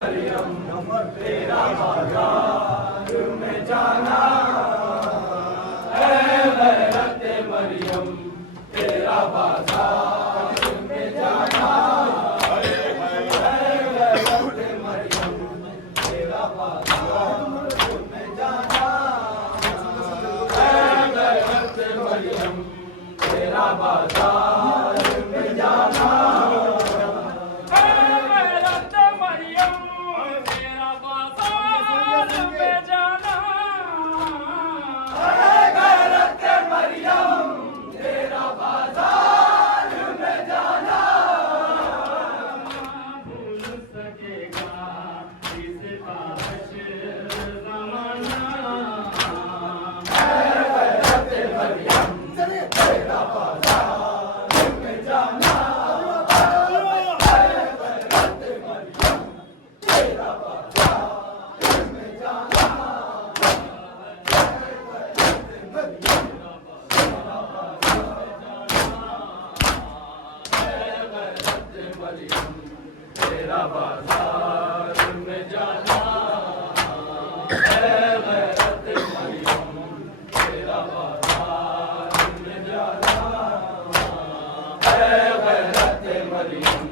तेरा बाजार में जाना है गैरत मरियम, तेरा बाजार में जाना है गैरत मरियम, तेरा बाजार में जाना है गैरत मरियम, तेरा बाजार में जाना तेरा बाजार में जाना है गैरत मरियम, तेरा बाजार में जाना है गैरत मरियम,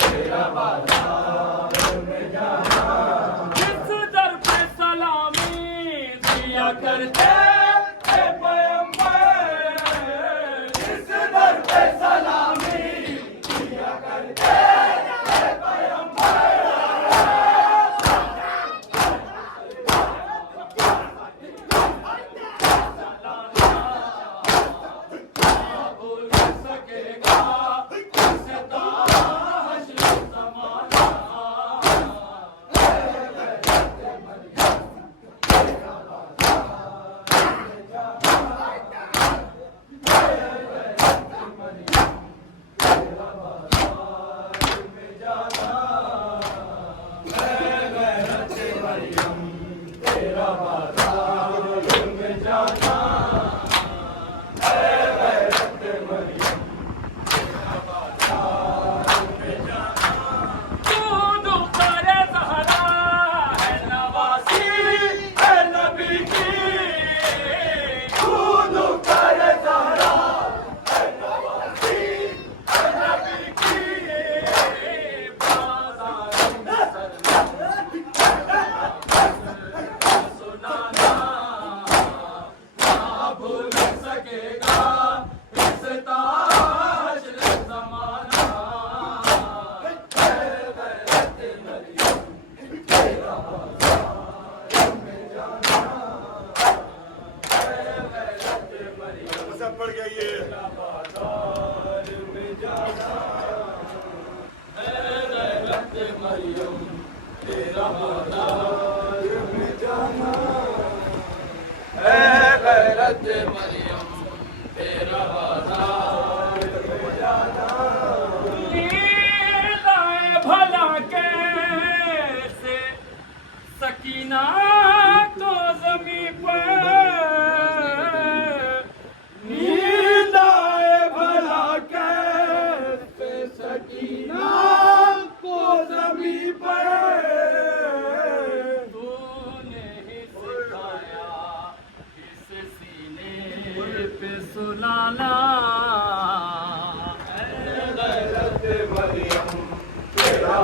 तेरा बाजार में जाना। जिस दर पे सलामी दिया करते थे पैगंबर, जिस दर पे सलामी दिया करते पड़ गया ये बाजार में जाना है गैरत मरियम, तेरा बाजार में जाना है गैरत मरियम, तेरा बाजार में जाना। लीलाए भला कैसे सकीना तो ज़मीं पर, सुनाना है गैरत मरियम, तेरा